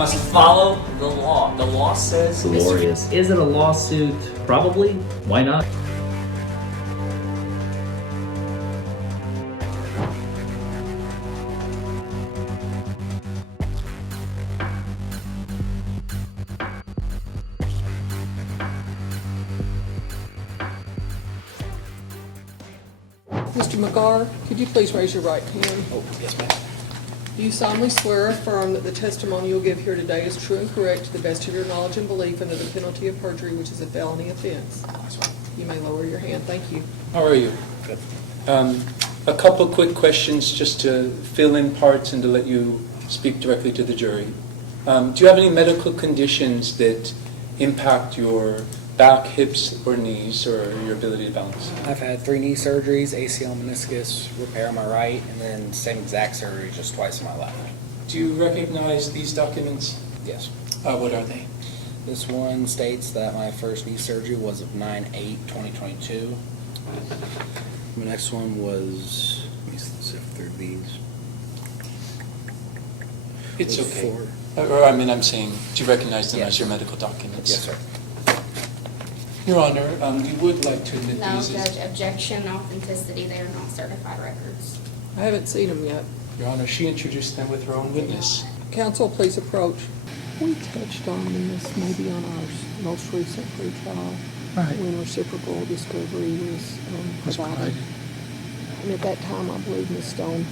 must follow the law. The law says... Glorious. Is it a lawsuit? Probably. Why not? Mr. McGar, could you please raise your right hand? Oh, yes, ma'am. Do you solemnly swear or affirm that the testimony you'll give here today is true and correct to the best of your knowledge and belief under the penalty of perjury, which is a felony offense? That's right. You may lower your hand. Thank you. How are you? Good. A couple quick questions just to fill in parts and to let you speak directly to the jury. Do you have any medical conditions that impact your back, hips, or knees, or your ability to balance? I've had 3 knee surgeries, ACL meniscus repair on my right, and then same exact surgery just twice on my left. Do you recognize these documents? Yes. What are they? This one states that my first knee surgery was of 9/8/2022. The next one was, let me sift through these. It's Was okay. 4. Or I'm saying, do you recognize them Yes. as your medical documents? Yes, sir. Your Honor, we would like to admit No, these as... Judge, objection, authenticity, they are not certified records. I haven't seen them yet. Your Honor, she introduced them with her own witness. Counsel, please approach. We touched on this maybe on our most recent pretrial. Right. When reciprocal discovery was provided. And at that time, I believe Ms. Stone,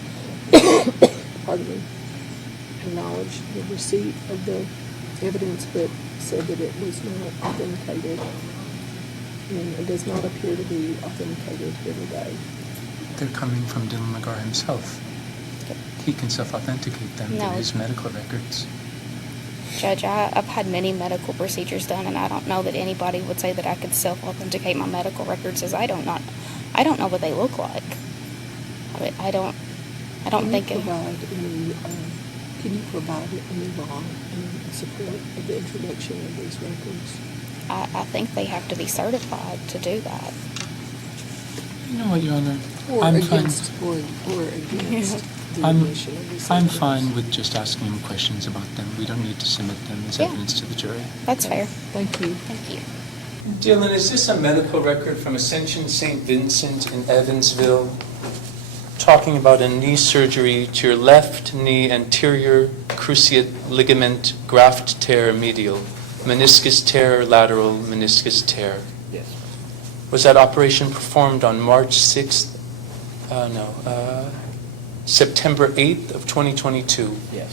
pardon me, acknowledged the receipt of the evidence, but said that it was not authenticated. And it does not appear to be authenticated here today. They're coming from Dylan McGar himself. He can self-authenticate them No. through his medical records. Judge, I've had many medical procedures done, and I don't know that anybody would say that I could self-authenticate my medical records, as I don't know what they look like. I don't think it. Can you provide any law in support of the introduction of these records? I think they have to be certified to do that. You know what, Your Honor? Or I'm against, fine. or against the I'm, admission of these I'm evidence? fine with just asking him questions about them. We don't need to submit them as Yeah. evidence to the jury. That's fair. Thank you. Thank you. Dylan, is this a medical record from Ascension St. Vincent in Evansville, talking about a knee surgery to your left knee anterior cruciate ligament graft tear medial, meniscus tear, lateral meniscus tear? Yes. Was that operation performed on March 6th? September 8th of 2022? Yes.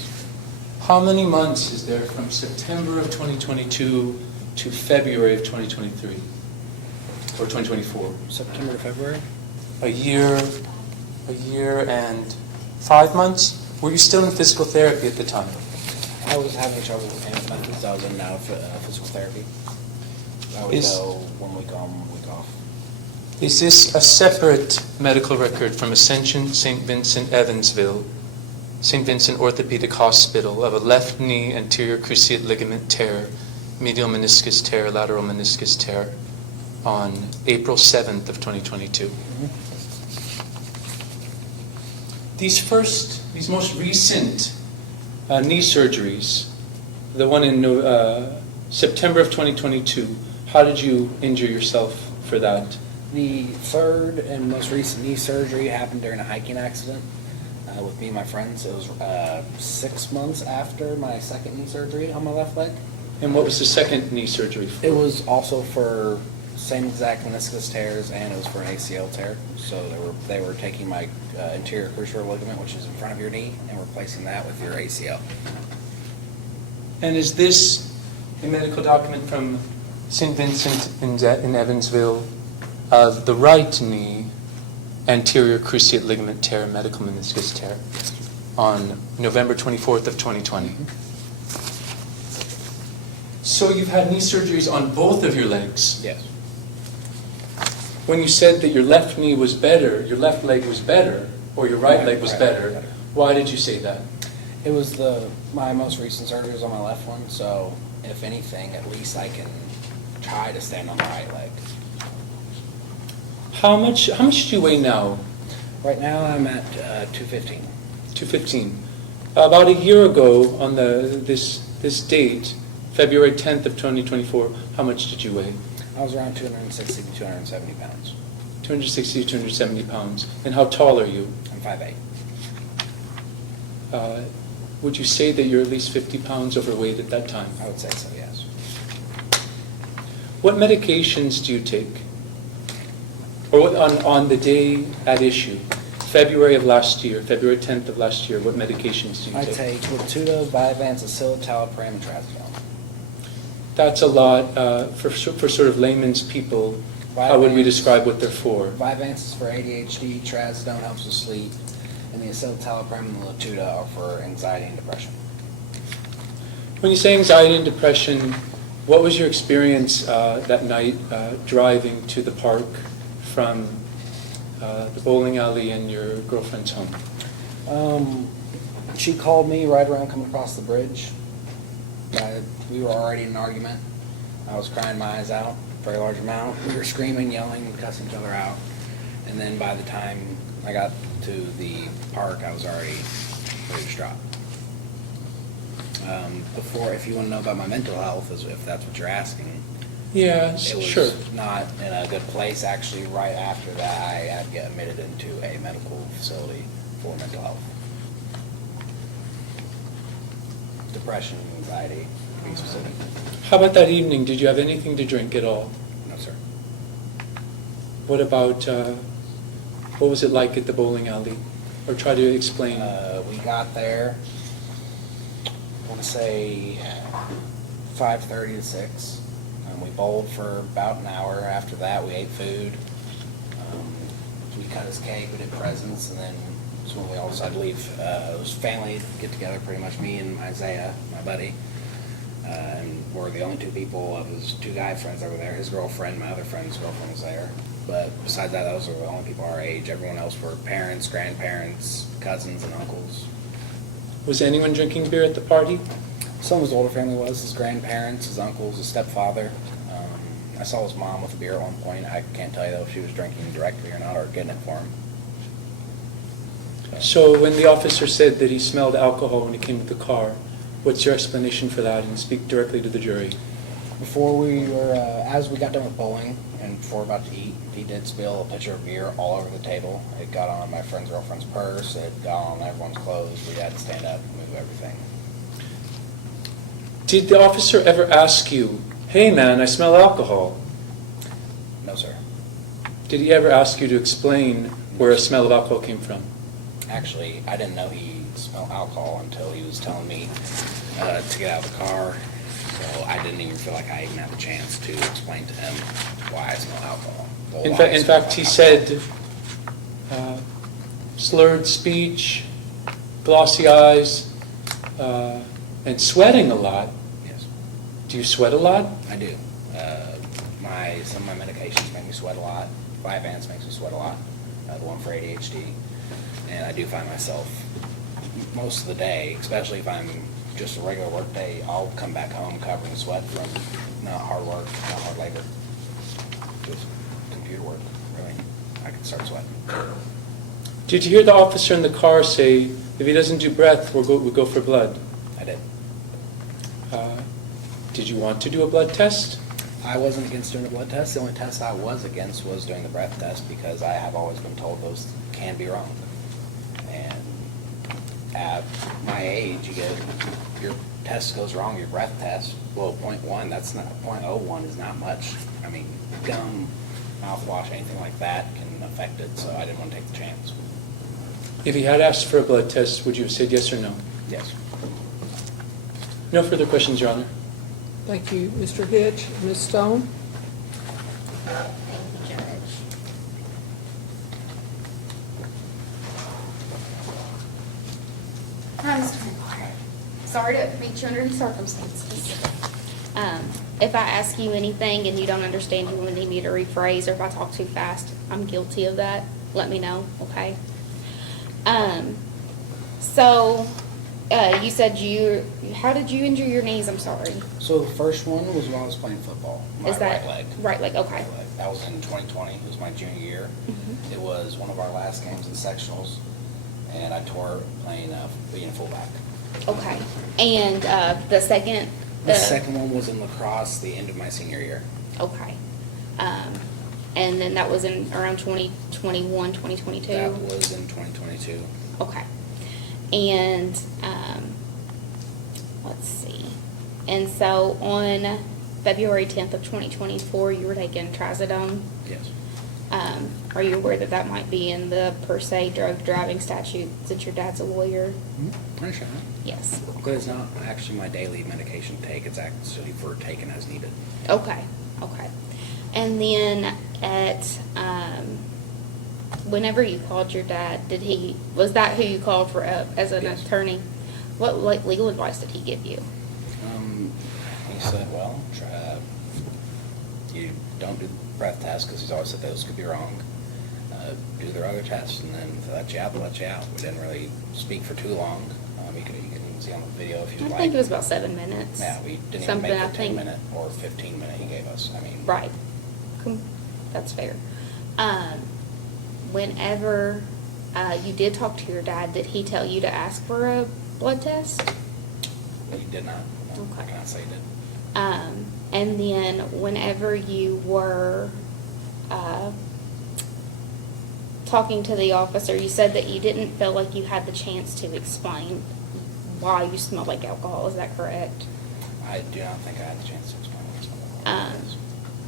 How many months is there from September of 2022 to February of 2023? Or 2024? September to February? A year and 5 months? Were you still in physical therapy at the time? I was having trouble with pain methods. I was in now physical therapy. I would Is- go 1 week on, 1 week off. Is this a separate medical record from Ascension St. Vincent, Evansville, St. Vincent Orthopedic Hospital of a left knee anterior cruciate ligament tear, medial meniscus tear, lateral meniscus tear on April 7th of 2022? These most recent knee surgeries, the one in September of 2022, how did you injure yourself for that? The third and most recent knee surgery happened during a hiking accident with me and my friends. It was 6 months after my second knee surgery on my left leg. And what was the second knee surgery for? It was also for same exact meniscus tears, and it was for an ACL tear. So they were taking my anterior cruciate ligament, which is in front of your knee, and replacing that with your ACL. And is this a medical document from St. Vincent in Evansville of the right knee anterior cruciate ligament tear, medial meniscus tear, on November 24th of 2020? So you've had knee surgeries on both of your legs. Yes. When you said that your left knee was better, your left leg was better, or your right leg was Right, better, better. why did you say that? It was my most recent surgery was on my left one, so if anything, at least I can try to stand on the right leg. How much do you weigh now? Right now I'm at 215. 215. About a year ago, on this this date, February 10th of 2024, how much did you weigh? I was around 260 to 270 pounds. 260 to 270 pounds. And how tall are you? I'm 5'8". Would you say that you're at least 50 pounds overweight at that time? I would say so, yes. What medications do you take? Or what, on the day at issue, February of last year, February 10th of last year, what medications do you I take? take Rebuttal, Vyvanse, citalopram, and trazodone. That's a lot for sort of layman's people. How would we describe what they're for? Vyvanse is for ADHD, trazodone helps with sleep, and the citalopram and the Rebuttal are for anxiety and depression. When you say anxiety and depression, what was your experience that night driving to the park from the bowling alley and your girlfriend's home? She called me right around coming across the bridge. We were already in an argument. I was crying my eyes out, very large amount. We were screaming, yelling, cussing each other out. And then by the time I got to the park, I was already pretty distraught. Before, if you want to know about my mental health, if that's what you're asking, Yeah, it was sure. not in a good place. Actually, right after that, I had to get admitted into a medical facility for mental health. Depression, anxiety, to be specific. How about that evening? Did you have anything to drink at all? No, sir. What about, what was it like at the bowling alley? Or try to explain. We got there, I want to say 5:30 to 6. We bowled for about an hour. After that, we ate food. We cut his cake, we did presents, and then that's when we all decided to leave. It was family get together, pretty much me and Isaiah, my buddy. And we're the only two people of his two guy friends that were there. His girlfriend, my other friend's girlfriend was there. But besides that, those were the only people our age. Everyone else were parents, grandparents, cousins, and uncles. Was anyone drinking beer at the party? Some of his older family was, his grandparents, his uncles, his stepfather. I saw his mom with a beer at one point. I can't tell you though if she was drinking directly or not, or getting it for him. So when the officer said that he smelled alcohol when he came to the car, what's your explanation for that? And speak directly to the jury. Before we were, as we got done with bowling and before we were about to eat, he did spill a pitcher of beer all over the table. It got on my friend's girlfriend's purse. It got on everyone's clothes. We had to stand up and move everything. Did the officer ever ask you, hey man, I smell alcohol? No, sir. Did he ever ask you to explain where a smell of alcohol came from? Actually, I didn't know he smelled alcohol until he was telling me to get out of the car. So I didn't even feel like I even had the chance to explain to him why I smell alcohol. Well, In why I smell fact, he alcohol. said slurred speech, glossy eyes, and sweating a lot. Yes, Do you sweat a lot? I do. Some of my medications make me sweat a lot. Vyvanse makes me sweat a lot. The one for ADHD. And I do find myself most of the day, especially if I'm just a regular work day, I'll come back home covered in sweat from not hard work, not hard labor, just computer work, really. I can start sweating. Did you hear the officer in the car say, if he doesn't do breath, we'll go for blood? I did. Did you want to do a blood test? I wasn't against doing a blood test. The only test I was against was doing the breath test because I have always been told those can be wrong. And at my age, your test goes wrong, your breath test, well, 0.1, that's not, 0.01 is not much. I mean, gum, mouthwash, anything like that can affect it, so I didn't want to take the chance. If he had asked for a blood test, would you have said yes or no? Yes. No further questions, Your Honor. Thank you, Mr. Hitch. Ms. Stone? Hi, Mr. Moore. Sorry to meet you under these circumstances. If I ask you anything and you don't understand, you will need me to rephrase, or if I talk too fast, I'm guilty of that. Let me know, okay? So, you said how did you injure your knees? I'm sorry. So the first one was when I was playing football, my Is that right leg. right leg? Okay. Right leg. That was in 2020, it was my junior year. Mhm. It was one of our last games in sectionals, and I tore it playing being a fullback. Okay. And the second? The second one was in lacrosse, the end of my senior year. Okay. And then that was in around 2021, 2022? That was in 2022. Okay. And, let's see. And so on February 10th of 2024, you were taking trazodone. Yes. Are you aware that that might be in the per se drug driving statute since your dad's a lawyer? Pretty sure. Yes. But it's not actually my daily medication take. It's actually for taken as needed. Okay, okay. And then at, whenever you called your dad, was that who you called for, as an Yes. attorney? What, like, legal advice did he give you? He said, well, you don't do the breath test because he's always said those could be wrong. Do their other tests, and then if they let you out, they'll let you out. We didn't really speak for too long. You can see on the video if you'd I like. think it was about 7 minutes. Yeah, we didn't even Something, make I the think. 10-minute or 15-minute he gave us. I mean, Right. That's fair. Whenever you did talk to your dad, did he tell you to ask for a blood test? he did not. No, I Okay. cannot say he did. And then whenever you were talking to the officer, you said that you didn't feel like you had the chance to explain why you smelled like alcohol. Is that correct? I do not think I had the chance to explain what it was.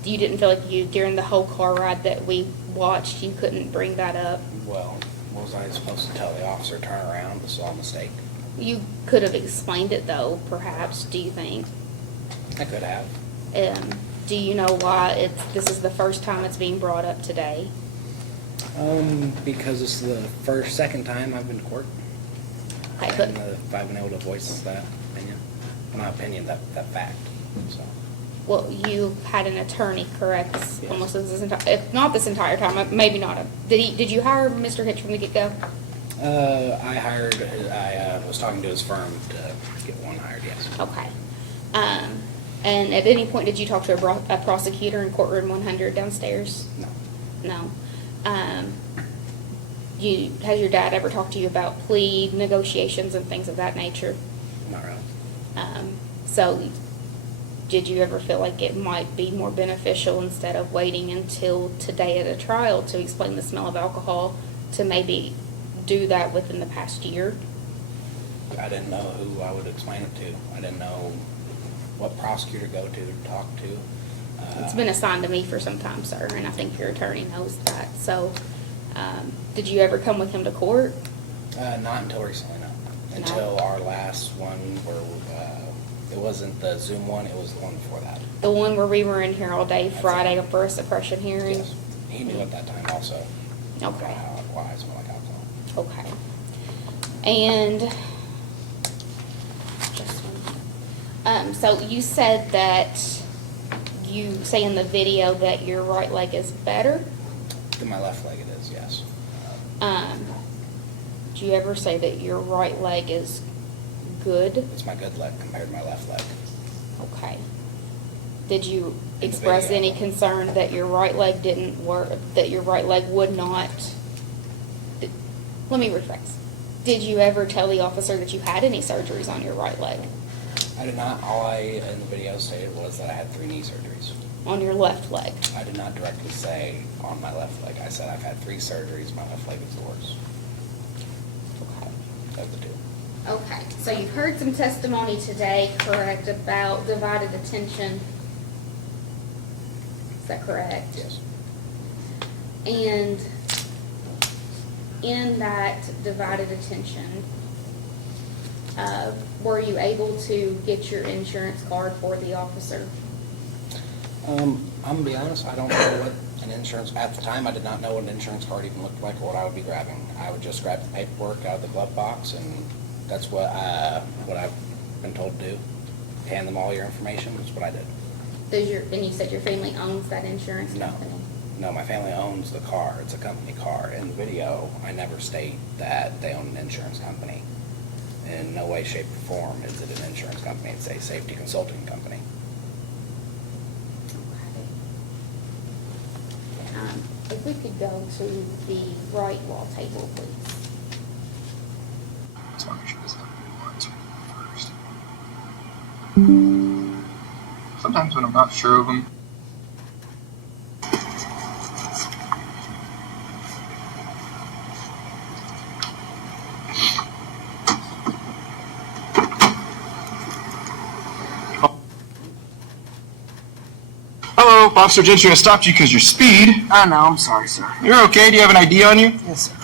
You didn't feel like you, during the whole car ride that we watched, you couldn't bring that up? Well, was I supposed to tell the officer, turn around, this is all a mistake? You could have explained it though, perhaps, do you think? I could have. Do you know why this is the first time it's being brought up today? Because it's the second time I've been to court. Okay, but, And if I've been able to voice that opinion. Well, not opinion, that fact, so. well, you had an attorney, correct? Yes. Almost this entire, if not this entire time, maybe not. Did you hire Mr. Hitch from the get-go? I was talking to his firm to get one hired, yes. Okay. And at any point, did you talk to a prosecutor in courtroom 100 downstairs? No. No. Has your dad ever talked to you about plea negotiations and things of that nature? Not really. So did you ever feel like it might be more beneficial, instead of waiting until today at a trial to explain the smell of alcohol, to maybe do that within the past year? I didn't know who I would explain it to. I didn't know what prosecutor to go to talk to. It's been assigned to me for some time, sir, and I think your attorney knows that. So, did you ever come with him to court? Not until recently, no. Until our last one where, it wasn't the Zoom one, it was the one before that. The one where we were in here all day Friday for a suppression hearing? Yes. He knew at that time also. Okay. Why I smell like alcohol. Okay. And, so you said that you say in the video that your right leg is better? In my left leg it is, yes. Do you ever say that your right leg is good? It's my good leg compared to my left leg. Okay. Did you In the express video. any concern that your right leg didn't work, that your right leg would not? Let me rephrase. Did you ever tell the officer that you had any surgeries on your right leg? I did not. All I in the video stated was that I had 3 knee surgeries. On your left leg? I did not directly say on my left leg. I said I've had 3 surgeries. My left leg is the worst Okay. of the 2. Okay, so you've heard some testimony today, correct, about divided attention? Is that correct? Yes. And in that divided attention, were you able to get your insurance card for the officer? I'm gonna be honest. I don't know what an insurance. At the time, I did not know what an insurance card even looked like or what I would be grabbing. I would just grab the paperwork out of the glove box, and that's what I've been told to do. Hand them all your information. That's what I did. And you said your family owns that insurance No. company? No, my family owns the car. It's a company car. In the video, I never state that they own an insurance company. In no way, shape, or form is it an insurance company. It's a safety consulting company. If we could go to the right law table, please. sometimes when I'm not sure of them. Hello, Officer Gentry, I stopped you because your speed. I know, I'm sorry, sir. You're okay? Do you have an ID on you? Yes, sir.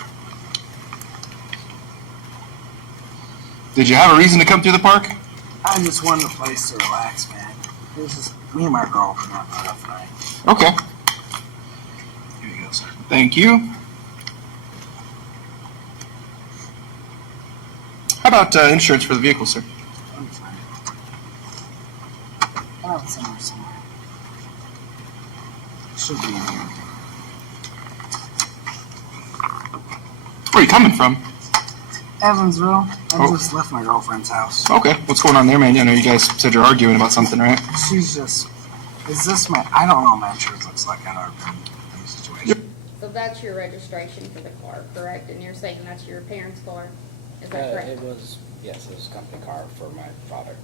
Did you have a reason to come through the park? I just wanted a place to relax, man. It was just me and my girlfriend having a rough night. Okay. Here you go, sir. Thank you. How about insurance for the vehicle, sir? I'm fine. I have it somewhere. Should be in here. Where are you coming from? Evansville. I Oh. just left my girlfriend's house. Okay. What's going on there, man? I know you guys said you're arguing about something, right? She's just... Is this my... I don't know what my insurance looks like. I've never been in this situation. So that's your registration for the car, correct? And you're saying that's your parents' car? Is that correct? It was a company car for my father.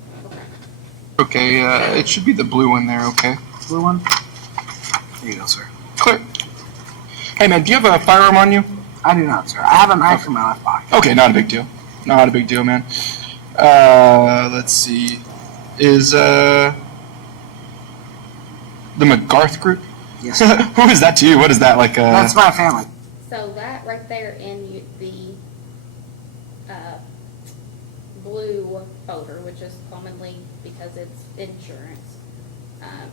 Okay. Okay, it should be the blue one there, okay? Blue one? Here you go, sir. Clear. Hey, man, do you have a firearm on you? I do not, sir. I have a knife in my left pocket. Okay, not a big deal. Not a big deal, man. Let's see. Is, the McGarth group? Yes, sir. Who is that to you? What is that, like, That's my family. So that right there in the blue folder, which is commonly because it's insurance.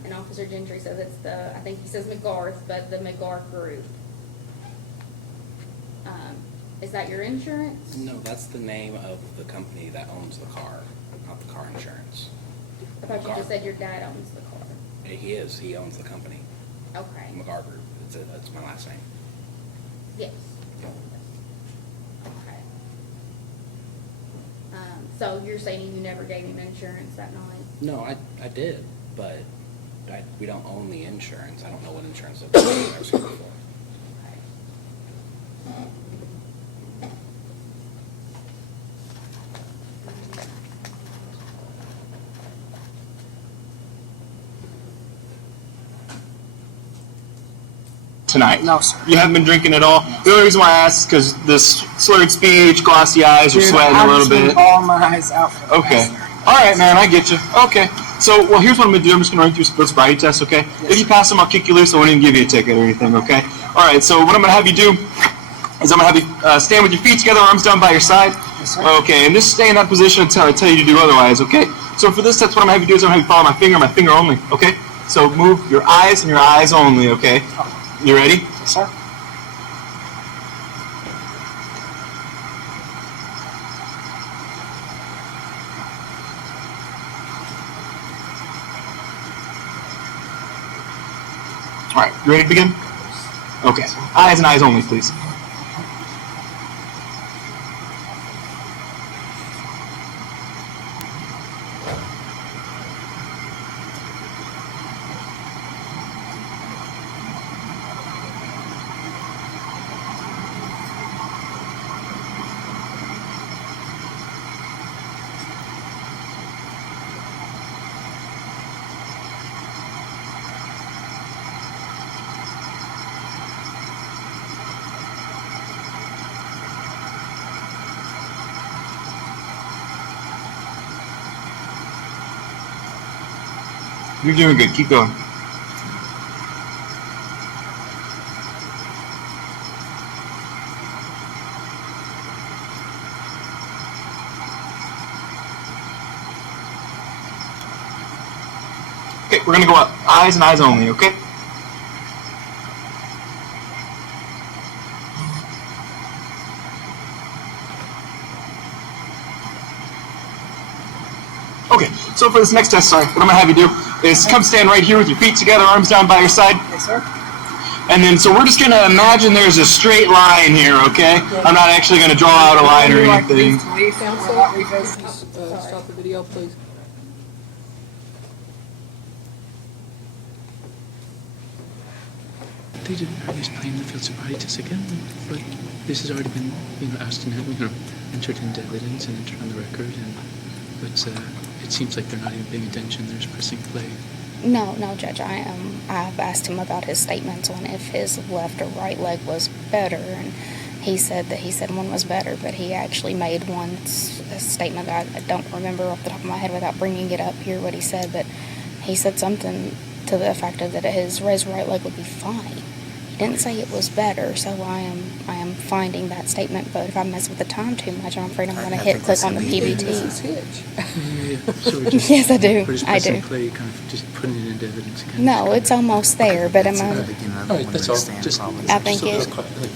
And Officer Gentry says it's I think he says McGarth, but the McGarth group. Is that your insurance? No, that's the name of the company that owns the car, not the car insurance. I thought you just said your dad owns the car. He is. He owns the company, Okay. McGar Group. That's my last name. Yes. Okay. So you're saying you never gave him insurance that night? No, I did, but we don't own the insurance. I don't know what insurance it was for. tonight? No, sir. You haven't been drinking at all? The only reason why I ask is because this slurred speech, glossy eyes, you're Dude, sweating a little I've just been bit. bawling my eyes out for the Okay. past 30 minutes. All right, man, I get you. Okay. So, well, here's what I'm going to do. I'm just going to run through some sobriety tests, okay? Yes, If you sir. pass them, I'll kick you loose. I won't even give you a ticket or anything, okay? All right, so what I'm going to have you do is I'm going to have you stand with your feet together, arms down by your side. Yes, sir. Okay, and just stay in that position until I tell you to do otherwise, okay? So for this test, what I'm going to have you do is I'm going to have you follow my finger only, okay? So move your eyes and your eyes only, okay? You ready? Yes, sir. All right, you ready to begin? Okay, eyes and eyes only, please. You're doing good. Keep going. Okay, we're gonna go up. Eyes and eyes only, okay? Okay, so for this next test, what I'm gonna have you do is come stand right here with your feet together, arms down by your side. Yes, sir. And then, so we're just gonna imagine there's a straight line here, okay? I'm not actually gonna draw out a line or anything. Stop the video, please. They didn't just claim the field sobriety test again, but this has already been, asked and entered into evidence and entered on the record, and but it seems like they're not even paying attention. They're just pressing play. No, no, Judge. I've asked him about his statements on if his left or right leg was better, and he said one was better, but he actually made a statement that I don't remember off the top of my head without bringing it up here what he said, but he said something to the effect of that his right leg would be fine. He didn't say it was better, so I am finding that statement, but if I mess with the time too much, I'm afraid I'm going to click on the PBT. Mrs. Hitch. So we're just, Yes, I do. We're just I pressing do. play, kind of just putting it into evidence. Kind No, it's almost there, but All right, that's all. Just I think so it- it's quite- like,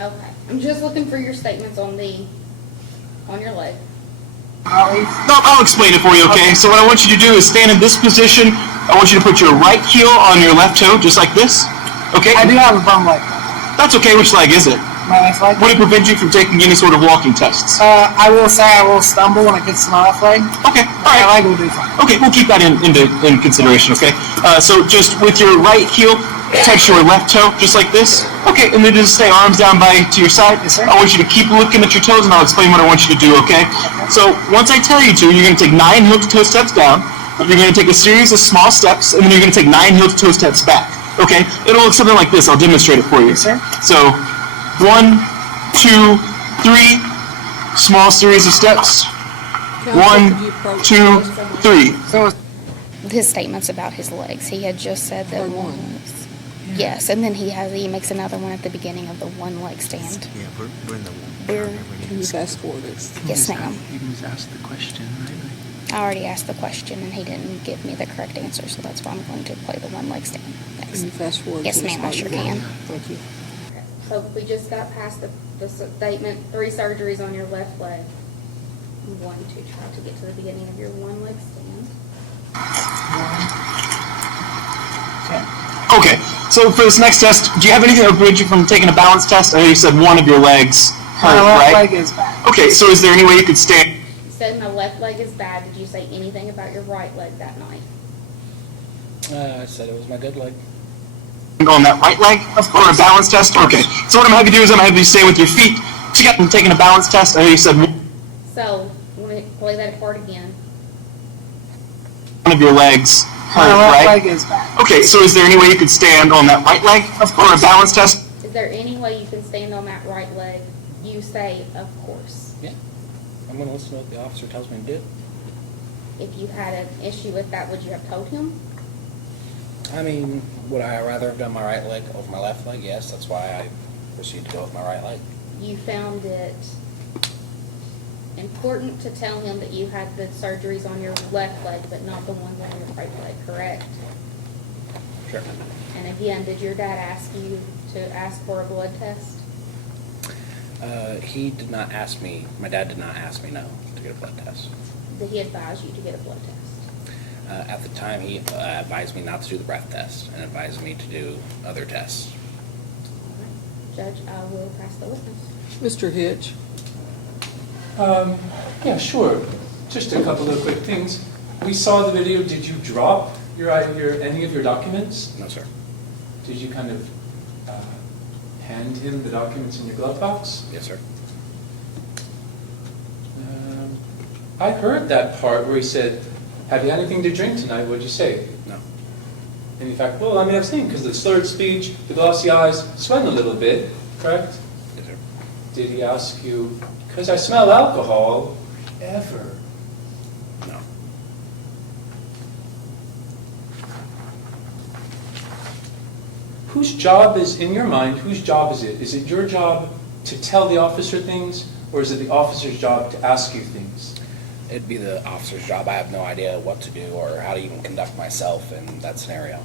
Okay, I'm just looking for your statements on your leg. No, I'll explain it for you, okay? So what I want you to do is stand in this position. I want you to put your right heel on your left toe, just like this. Okay? I do have a bum leg. That's okay. Which leg is it? My left leg. Would it prevent you from taking any sort of walking tests? I will say I will stumble when it gets to my left leg. Okay, all My right. leg will do fine. Okay, we'll keep that in consideration, okay? So just with your right heel, touch your left toe, just like this. Okay, and then just stay arms down to your side. Yes, sir. I want you to keep looking at your toes, and I'll explain what I want you to do, okay? So once I tell you to, you're going to take 9 heel-to-toe steps down. You're going to take a series of small steps, and then you're going to take 9 heel-to-toe steps back, okay? It'll look something like this. I'll demonstrate it for you. Yes, sir. So 1, 2, 3, small series of steps. Counsel, 1, could you approach 2, those? 3. So His statements about his legs. He had just said that Or one one. was. Yes, and then he makes another one at the beginning of the one leg stand. Yeah, we're in the We're- Can you fast forward it? Yes, ma'am. You can just ask the question, right? I already asked the question and he didn't give me the correct answer, so that's why I'm going to play the one leg stand Can next. you fast forward? Yes, to the ma'am, I part sure you want? can. Thank you. Okay, so we just got past the statement, 3 surgeries on your left leg. I'm going to try to get to the beginning of your one leg stand. Okay, so for this next test, do you have anything that would prevent you from taking a balance test? I know you said one of your legs hurt, my left right? leg is bad. Okay, so is there any way you could stand You said my left leg is bad. Did you say anything about your right leg that night? I said it was my good leg. on that right leg for a balance test? Okay, so what I'm going to have you do is I'm going to have you stay with your feet together and taking a balance test. I know you said So, I'm going to play that apart again. one of your legs My hurt, left right? leg is bad. Okay, so is there any way you could stand on that right leg for a balance test? Is there any way you can stand on that right leg? You say, of course. Yeah. I'm going to listen to what the officer tells me to do. If you had an issue with that, would you have told him? I mean, would I rather have done my right leg over my left leg? Yes, that's why I proceeded to go with my right leg. You found it important to tell him that you had the surgeries on your left leg, but not the ones on your right leg, correct? Sure. And again, did your dad ask you to ask for a blood test? He did not ask me, my dad did not ask me, no, to get a blood test. Did he advise you to get a blood test? At the time, he advised me not to do the breath test and advised me to do other tests. Judge, I will pass the witness. Mr. Hitch, Yeah, sure. Just a couple of quick things. We saw the video. Did you drop any of your documents? No, sir. Did you kind of hand him the documents in your glove box? Yes, sir. I heard that part where he said, "Have you had anything to drink tonight?" What'd you say? No. And in fact, well, I mean, I've seen because the slurred speech, the glossy eyes, sweating a little bit, correct? Yes, sir. Did he ask you, because I smell alcohol, ever? No. Whose job is, in your mind, whose job is it? Is it your job to tell the officer things, or is it the officer's job to ask you things? It'd be the officer's job. I have no idea what to do or how to even conduct myself in that scenario.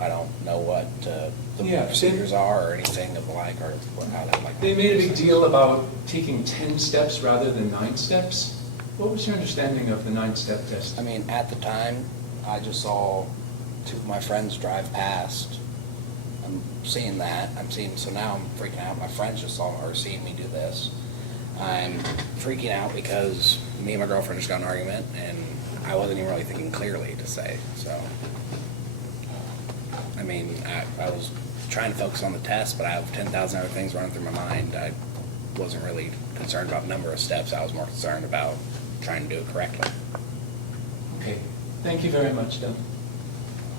I don't know what the Yeah, procedures are or anything of the like, or how that like. They made a big deal about taking 10 steps rather than 9 steps. What was your understanding of the 9-step test? I mean, at the time, I just saw 2 of my friends drive past. I'm seeing that. So now I'm freaking out. My friends just saw or seeing me do this. I'm freaking out because me and my girlfriend just got in an argument, and I wasn't even really thinking clearly to say. So, I mean, I was trying to focus on the test, but I have 10,000 other things running through my mind. I wasn't really concerned about the number of steps. I was more concerned about trying to do it correctly. Okay. Thank you very much, Dylan.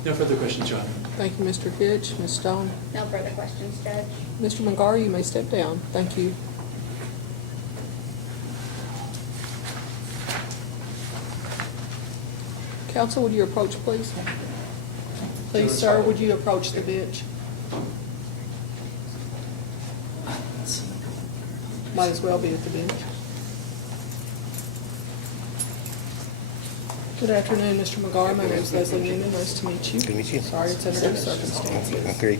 No further questions, Your Honor. Thank you, Mr. Hitch. Ms. Stone? No further questions, Judge. Mr. McGar, you may step down. Thank you. Counsel, would you approach, please? Please, sir, would you approach the bench? Might as well be at the bench. Good afternoon, Mr. McGar. My name is Leslie Newman. Nice to meet you. Good to meet you. Sorry it's under these circumstances. Agreed.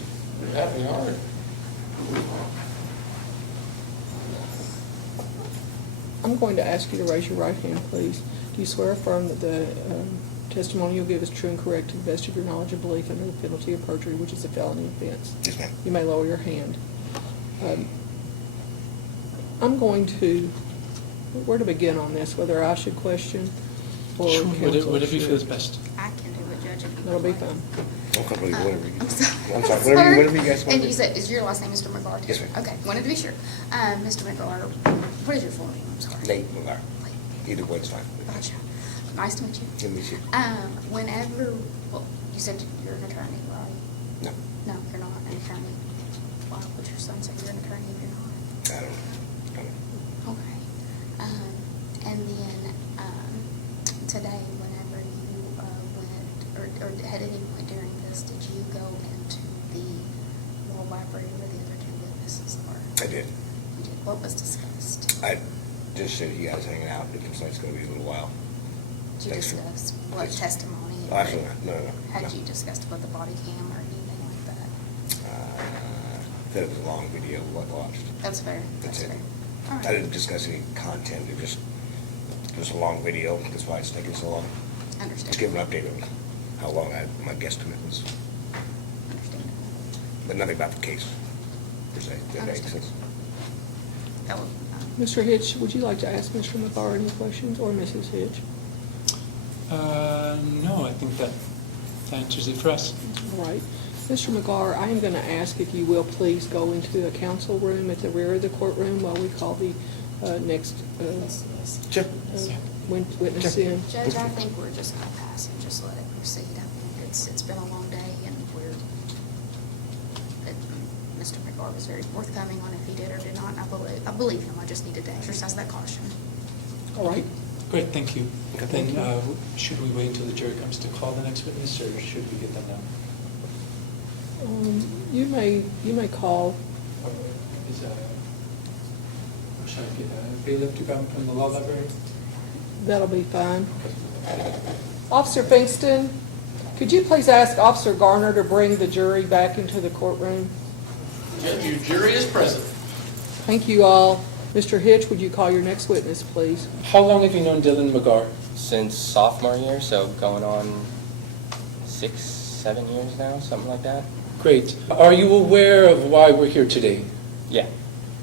I'm going to ask you to raise your right hand, please. Do you swear or affirm that the testimony you'll give is true and correct to the best of your knowledge and belief under the penalty of perjury, which is a felony offense? Yes, ma'am. You may lower your hand. I'm going to, where to begin on this, whether I should question or Sure, counsel whatever you should? feel is best. I can do it, Judge, if you That'll be would like. fine. I'm comfortable with whatever you. I'm sorry. I'm sorry. Whatever you guys want And to you do. said, is your last name Mr. McGar? too? Yes, ma'am. Okay, wanted to be sure. Mr. McGar, what is your full name? I'm sorry. Nate McGar. Nate. Either way is fine. Gotcha. Nice to meet you. Good to meet you. Whenever, well, you said you're an attorney, right? No, No, you're not an attorney. Why would your son say you're an attorney if you're not? I don't know. Okay. And then, today, whenever you, went, or at any point during this, did you go into the law library where the other two witnesses were? I did. You did. What was discussed? I just said you guys hanging out. It looks like it's going to be a little while. Did you Thanks for- discuss what thanks. testimony? Oh, absolutely not. No. Had No. you discussed about the body cam or anything like that? That it was a long video what I watched. That's fair. That's it. fair. All I right. didn't discuss any content. It was a long video. That's why it's taking so long. Understand. Just give an update on how long my guesstimate was, Understand. but nothing about the case per se. That makes Understood. sense. That was, Mr. Hitch, would you like to ask Mr. McGar any questions, or Mrs. Hitch? No, I think that answers it for us. All right. Mr. McGar, I am going to ask if you will please go into a council room at the rear of the courtroom while we call the next Sure. witness in. Judge, I think we're just gonna pass and just let it proceed. I think it's been a long day and Mr. McGar was very forthcoming on if he did or did not. I believe him. I just needed to exercise that caution. All right. Great, thank you. Okay. Then, Thank you. should we wait until the jury comes to call the next witness, or should we get them now? You may call. Or is, should I get a bailiff to come from the law library? That'll be fine. Officer Finkston, could you please ask Officer Garner to bring the jury back into the courtroom? Your jury is present. Thank you all. Mr. Hitch, would you call your next witness, please? How long have you known Dylan McGar? Since sophomore year, so going on 6, 7 years now, something like that. Great. Are you aware of why we're here today? Yeah.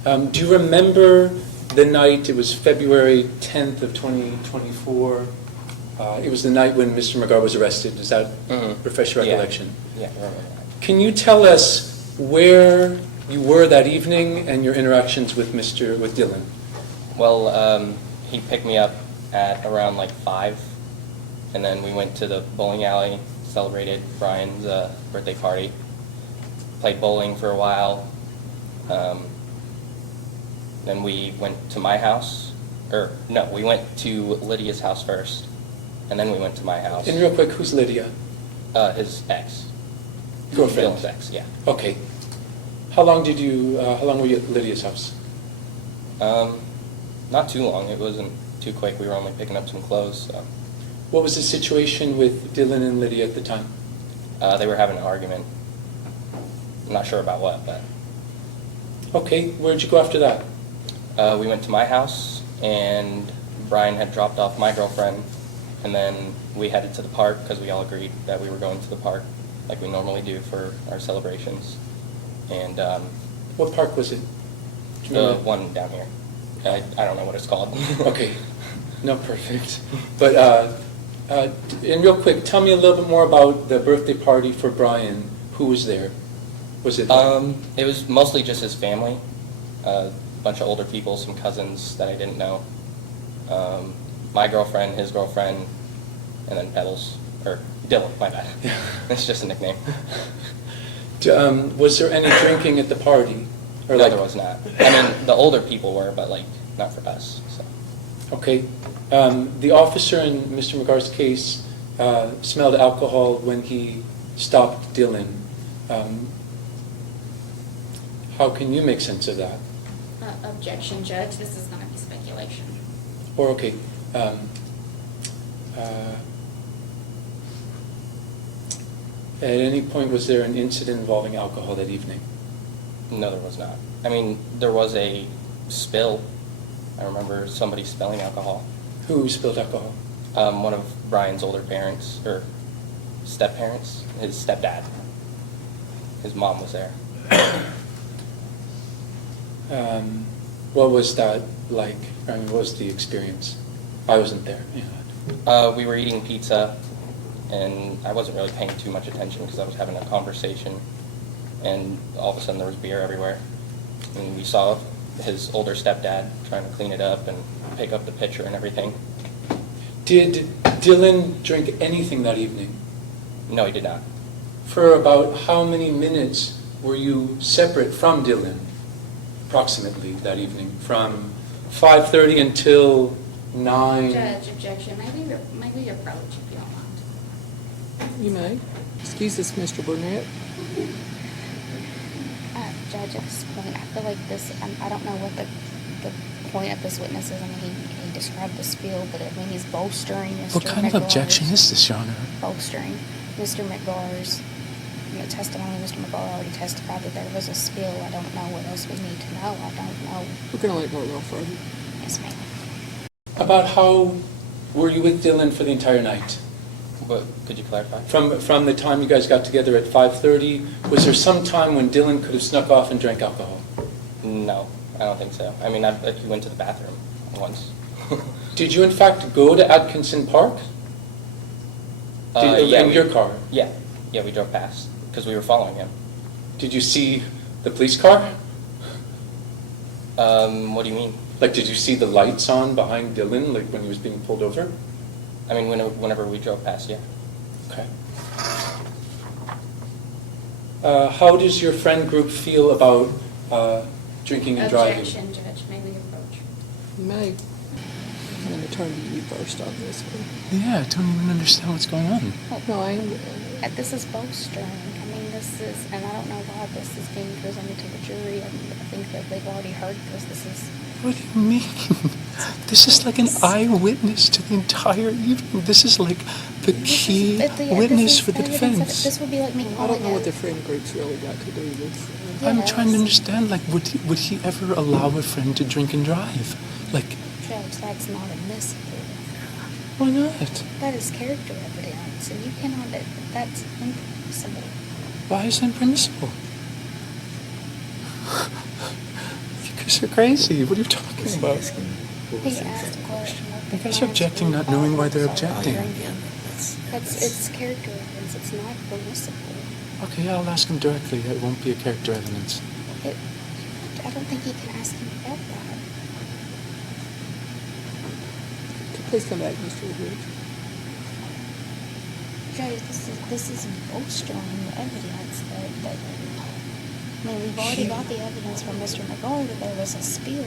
Do you remember the night, it was February 10th of 2024, it was the night when Mr. McGar was arrested. Does that refresh your Yeah. recollection? Yeah, I remember that. Can you tell us where you were that evening and your interactions with Dylan? Well, he picked me up at around like 5, and then we went to the bowling alley, celebrated Brian's birthday party, played bowling for a while. Then we went to my house, we went to Lydia's house first, and then we went to my house. And real quick, who's Lydia? His ex. Girlfriend? Dylan's ex, yeah. Okay. How long were you at Lydia's house? Not too long. It wasn't too quick. We were only picking up some clothes. So. What was the situation with Dylan and Lydia at the time? They were having an argument. I'm not sure about what, but. Okay, where'd you go after that? We went to my house, and Brian had dropped off my girlfriend, and then we headed to the park because we all agreed that we were going to the park like we normally do for our celebrations. And What park was it? Do you the remember? one down here. I don't know what it's called. Okay, no, perfect. But, and real quick, tell me a little bit more about the birthday party for Brian. Who was there? Was it? It was mostly just his family, a bunch of older people, some cousins that I didn't know, my girlfriend, his girlfriend, and then Pebbles. Or Dylan, my bad. It's just a nickname. Was there any drinking at the party? Or No, there was not. I mean, the older people were, but like, not for us, so. Okay. The officer in Mr. McGar's case smelled alcohol when he stopped Dylan. How can you make sense of that? Objection, Judge. This is going to be speculation. Or, okay, at any point, was there an incident involving alcohol that evening? No, there was not. I mean, there was a spill. I remember somebody spilling alcohol. Who spilled alcohol? One of Brian's older parents, or step-parents, his stepdad. His mom was there. What was that like? I mean, what was the experience? I wasn't there. Yeah. We were eating pizza, and I wasn't really paying too much attention because I was having a conversation, and all of a sudden there was beer everywhere. And we saw his older stepdad trying to clean it up and pick up the pitcher and everything. Did Dylan drink anything that evening? No, he did not. For about how many minutes were you separate from Dylan, approximately, that evening? From 5:30 until 9? Judge, objection. Maybe your approach, if you don't mind. You may. Excuse us, Mr. Burnett. Judge, at this point, I feel like this, I don't know what the point of this witness is. I mean, he described the spill, but I mean, he's bolstering Mr. What kind of objection is this, Your Honor? Bolstering Mr. McGar's testimony. Mr. McGar already testified that there was a spill. I don't know what else we need to know. I don't know. We're going to let it go a little further. Yes, ma'am. About how were you with Dylan for the entire night? But could you clarify? From the time you guys got together at 5:30, was there some time when Dylan could have snuck off and drank alcohol? No, I don't think so. I mean, he went to the bathroom once. Did you in fact go to Atkinson Park? Yeah, in your car? Yeah, we drove past because we were following him. Did you see the police car? What do you mean? Like, did you see the lights on behind Dylan, like when he was being pulled over? I mean, whenever we drove past, yeah. Okay. How does your friend group feel about drinking and driving? Objection, Judge. May we approach? You may. I'm going to turn to you first on this one. Yeah, I don't even understand what's going on. No, I am. This is bolstering. I mean, this is, and I don't know why this is being presented to the jury. I mean, I think that they've already heard this. This is. What do you mean? This is like an eyewitness to the entire evening. This is like the key witness for the defense. This would be like me. I don't know what the friend group's really got to do with. I'm trying to understand, like, would he ever allow a friend to drink and drive? Like, Judge, that's not admissible. why not? That is character evidence, and you cannot. That's impermissible. Why is that permissible? Because you're crazy. What are you talking about? He asked a question. You guys are objecting, not knowing why they're objecting. It's character evidence. It's not permissible. Okay, I'll ask him directly. It won't be a character evidence. I don't think you can ask him about that. Please come back, Mr. Woodridge. Judge, this is bolstering the evidence that I mean, we've already got the evidence from Mr. McGar that there was a spill.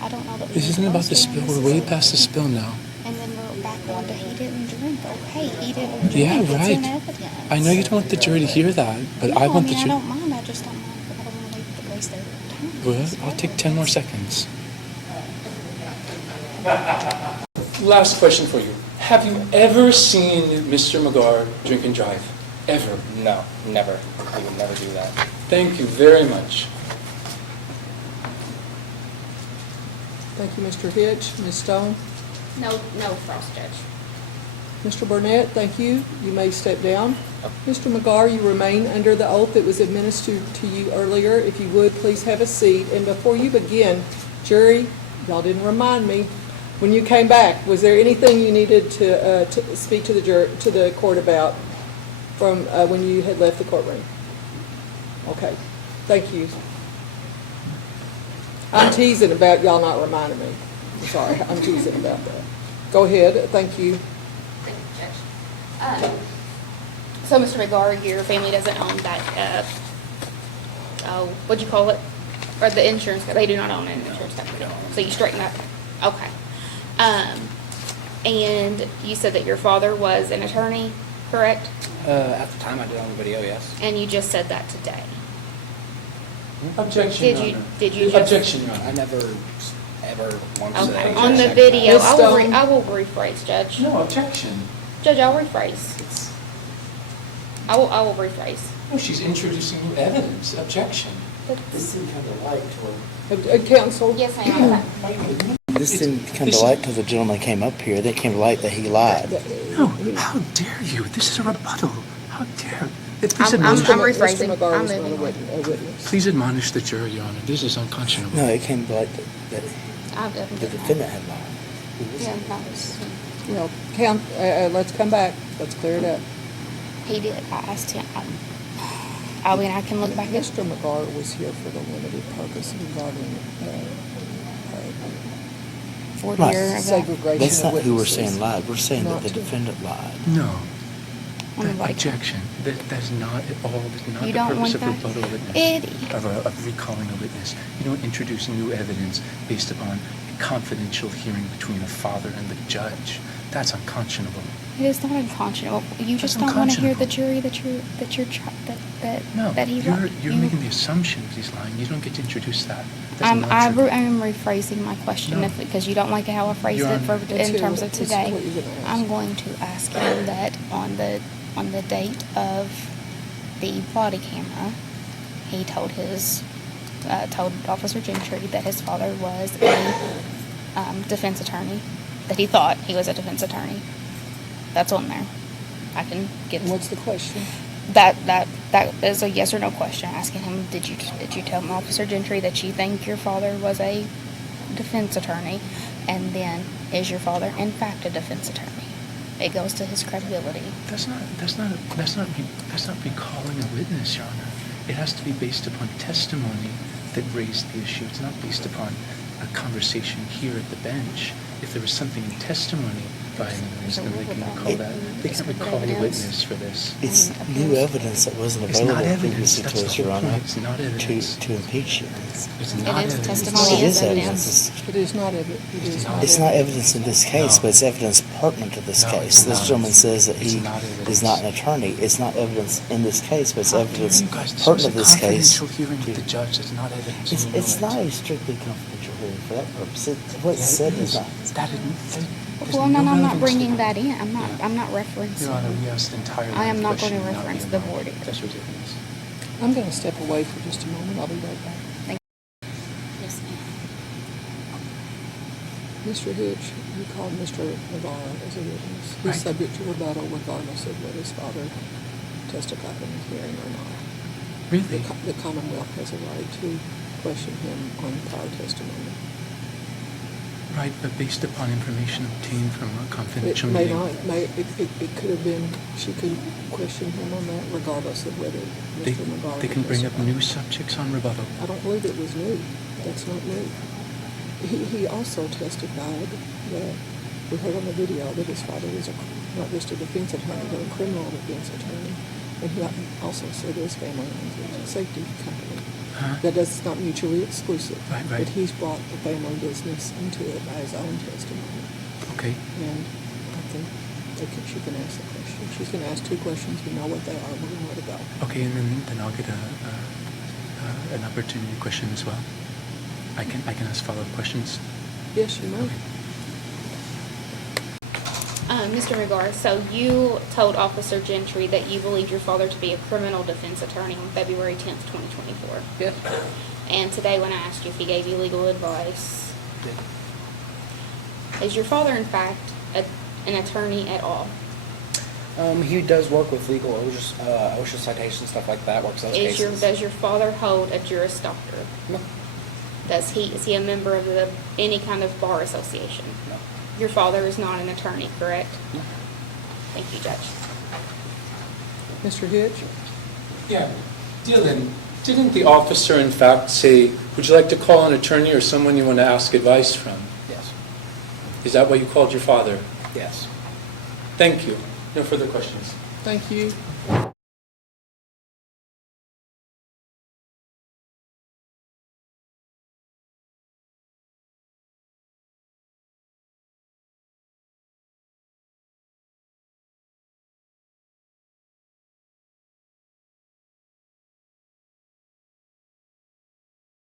I don't know that we. This isn't about the spill. We're way past the spill now. And then we're back on to he didn't drink. Okay, he didn't drink. Yeah, It's in right. evidence. I know you don't want the jury to hear that, but No, I want the I jury. don't mind. I just don't mind. I don't want to waste their time. Well, I'll take 10 more seconds. Last question for you. Have you ever seen Mr. McGar drink and drive? Ever? No, never. We would never do that. Thank you very much. Thank you, Mr. Hitch. Ms. Stone. No frost, Judge. Mr. Burnett, thank you. You may step down. Mr. McGar, you remain under the oath that was administered to you earlier. If you would, please have a seat. And before you begin, jury, y'all didn't remind me, when you came back, was there anything you needed to speak to the court about from when you had left the courtroom? Okay, thank you. I'm teasing about y'all not reminding me. I'm sorry, I'm teasing about that. Go ahead, thank you. Thank you, Judge. So, Mr. McGar, your family doesn't own that, what'd you call it? Or the insurance, they do not own an insurance company. So you straighten that, okay. And you said that your father was an attorney, correct? At the time I did on the video, yes. And you just said that today. Objection, Did Your you, Honor. did you just? Objection, Your Honor. I never ever once said. Okay, on the video, Ms. I Stone? will rephrase, Judge. No, objection. Judge, I'll rephrase. I will rephrase. No, she's introducing new evidence. Objection. This didn't come to light till... Counsel? Yes, ma'am. This didn't come to light till the gentleman came up here. Then it came to light that he lied. No, how dare you? This is a rebuttal. How dare you? I'm rephrasing. Mr. McGar I'm was not moving. a witness. Please admonish the jury, Your Honor. This is unconscionable. No, it came to light that I'll the definitely. defendant had lied. Yeah, no, Well, let's come back. Let's clear it up. he did. I asked him. I mean, I can look back at. Mr. McGar was here for the limited purpose regarding For Right. year ago. segregation That's of not who we're witnesses. saying lied. We're saying that Not the to- defendant lied. No. On the body cam. Objection. That's not at all. That's not You the don't purpose want of that? rebuttal witness. Eddie. Of recalling a witness. You don't introduce new evidence based upon a confidential hearing between a father and the judge. That's unconscionable. It is not unconscionable. You just That's don't want to hear the unconscionable. jury No, that he you're making the assumption that he's lying. You don't get to introduce that. That's I'm not true. I'm rephrasing my question No. because you don't like how I phrased Your it for Honor. Let's in hear terms what- of let's hear today. what you're gonna ask. I'm going to ask him that on the date of the body camera, he told told Officer Gentry that his father was a defense attorney, that he thought he was a defense attorney. That's on there. I can get What's the question? that is a yes or no question. Asking him, did you tell Officer Gentry that you think your father was a defense attorney, and then is your father in fact a defense attorney? It goes to his credibility. That's not recalling a witness, Your Honor. It has to be based upon testimony that raised the issue. It's not based upon a conversation here at the bench. If there was something in testimony by an witness, then they can recall that. They can't recall a witness for this. It's new evidence that wasn't It's not available evidence. previously That's to us, the Your whole Honor, point. It's not evidence. to impeach you. It's It not is evidence. testimony. It is is evidence. It is not evidence. It is not It's not evidence. evidence in this case, No. but it's evidence pertinent to this No, case. it's This not. gentleman says that It's he not evidence. is not an attorney. It's not evidence in this case, but it's How dare evidence you guys? This was pertinent a to this case. confidential hearing with the judge. That's not evidence. It's, and you it's know not it. a strictly confidential hearing for that purpose. What's said is not. Well, no, I'm not bringing that in. I'm not referencing. Your Honor, we asked entirely. I am not going to question, not reference being the wrong. voir dire. That's ridiculous. I'm going to step away for just a moment. I'll be right back. Yes, ma'am. Mr. Hitch, you called Mr. Navarro as a witness. He's Right. subject to rebuttal regardless of whether his father testified in the hearing or not. Really? The Commonwealth has a right to question him on prior testimony. Right, but based upon information obtained from a It confidential may meeting. not, it could have been, she could question him on that regardless of whether They, Mr. Navarro they can bring up testified. new subjects on rebuttal. I don't believe it was new. That's not new. He also testified that, we heard on the video that his father was not just a defense attorney, but a criminal defense attorney. And he also said his family owns a safety company. Huh? That's not mutually exclusive. Right, right. But he's brought the family business into it by his own testimony. Okay. And I think she can ask the question. She's going to ask two questions. We know what they are. We're going to let it go. Okay, and then I'll get an opportunity to question as well. I can ask follow-up questions. Yes, you may. Mr. McGar, so you told Officer Gentry that you believed your father to be a criminal defense attorney on February 10th, 2024. Yes. And today when I asked you if he gave you legal advice, is your father in fact an attorney at all? He does work with legal OSHA citations, stuff like that, works those cases. Does your father hold a Juris Doctor? No. Is he a member of any kind of bar association? No. Your father is not an attorney, correct? No. Thank you, Judge. Mr. Hitch? Yeah. Dylan, didn't the officer in fact say, would you like to call an attorney or someone you want to ask advice from? Yes. Is that what you called your father? Yes. Thank you. No further questions. Thank you.